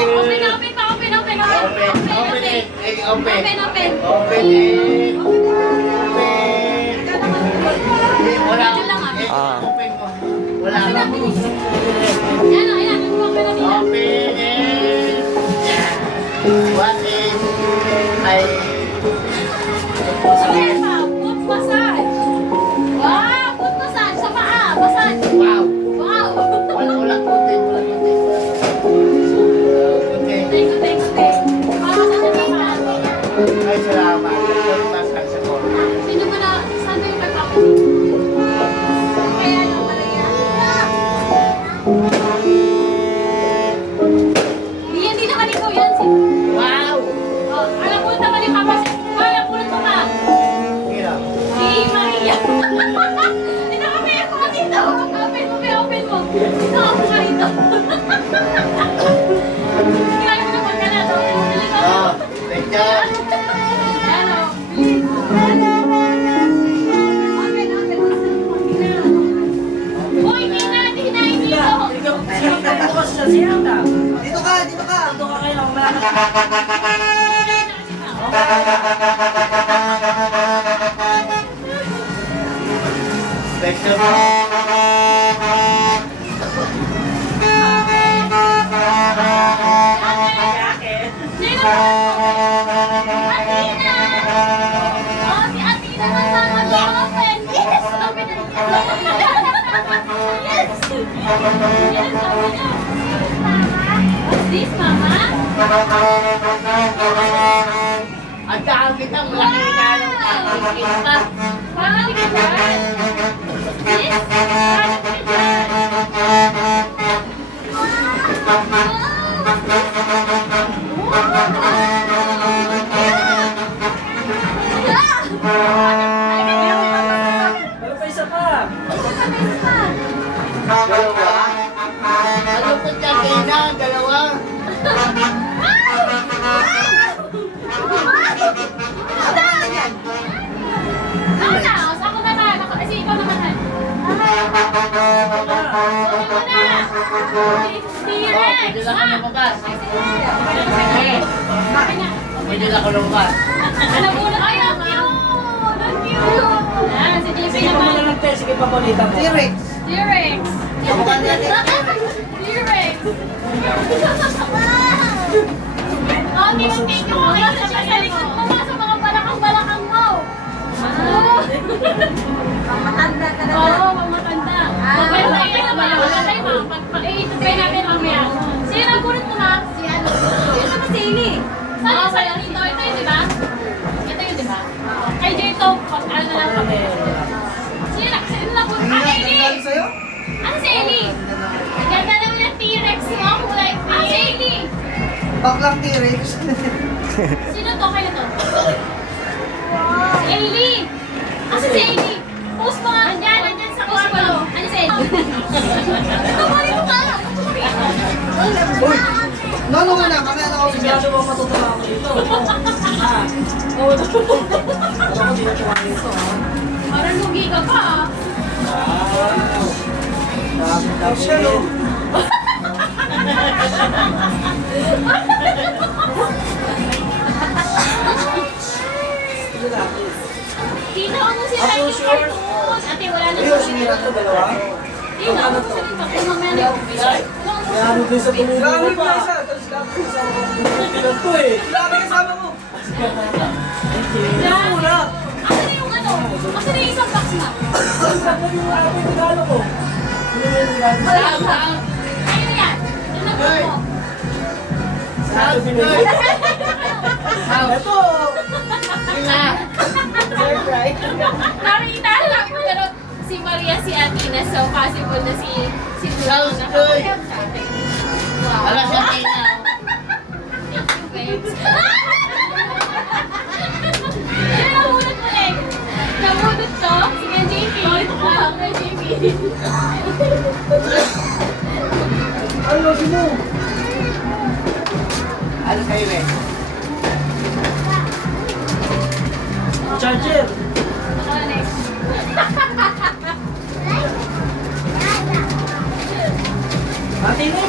you. Open, open pa, open, open, open. Open it. Open. Open, open. Open it. Open. Wala. Medyo lang, Open mo. Wala ka. Ayan, ayan. Open, open. Open it. Yeah. What is I... Sige, pa. Foot massage. Wow, foot massage sa paa. Massage. Wow. Wow. Wala kunti. Wala kunti. Kunti. Thank you, thank you, thank you. Massage sa paa. Ay, salamat. Masak sa ko. Sino ba na, saan ba yung pagkakasin? Kaya lang pala yan. Hindi naman ikaw yan. Wow. Oh, alam mo naman yung kapasin. Kaya po na ba? Mira. Si Maria. Ito kami ako dito. Open mo, open mo. Ito ako nga dito. Kaya mo naman ka na. Oh, thank you. Ano? Uy, hindi na dito. Dito ka, dito ka. Dito ka kayo, malakas. Thank you. Sino ba? Athena! Oh, si Athena na mag-open. Yes! Open na. Yes! Yes, open na. What's this, Mama? Ang daan kitang malaki ka ng kita. Paano ka dyan? Yes? Paano ka dyan? Meron pa isa pa. Dalawa. Ano pa dyan, Kina? Dalawa. Ako na, ako naman. Kasi ikaw naman. Pwede lang ako lumabas. Pwede lang ako lumabas. Alam mo na, ay, ang cute! Ang cute! Yan, si JP Sige pa muna naman. ng te, sige pa balita mo. T-Rex. Kamukha niya din. T-Rex. Oh, tingin ko. Ayan, sa likod mo nga sa mga balakang-balakang mo. Matanda ka na. Oo, mamatanda. Pero kaya naman, wala tayo ma. Pag-i-try natin mamaya. Sino ang kulit mo ma? Si ano? Sino naman si Ini? Saan yung sa'yo dito? Ito yun, di ba? Ito yun, di ba? Kay Jito, pag ano na lang kami. Sino na po? Ah, Eli! Ano si Eli? Ang ganda naman yung T-Rex mo, kulay pink. Si Eli! Baklang T-Rex. Sino to? Kayo to? Si Eli! Asa si Eli? Post mo nga. Andyan sa kwarto. Ano si Eli? Tumali mo ka! Uy! No, na, mamaya na ako. Sigurado mo matutuwa ako dito. Ah. Oo. Ako di na tuwa dito, ha? Parang lugi ka pa ah. Dami siya, no? Tino, ano si Riley Ako, sure. cartoon? Ate, wala na Ayun, sinira to, dalawa. Tino, ano sa dito? Kung mamaya na yung office. Grabe din sa tumulo mo pa. Grabe to eh. Grabe kasama mo. Yung una. Asa na yung ano? Asa na yung isang box na? Sabi yung ate, regalo ko. Wala ba? Ayun yan. Doon na po. Sounds good. Ito. Kina. Nakita lang ko gano'n si Maria, si Athena. So, possible na si Bruno Sounds na good. kapatid sa atin. Wow. Wala siya, Kina. Thank you, babes. Yan, nahulot mo, Leg. Nahulot to. Sige, JP. Kay JP. Ano si mo? Ano kayo, eh? Charger. Ako na next. Ate mo.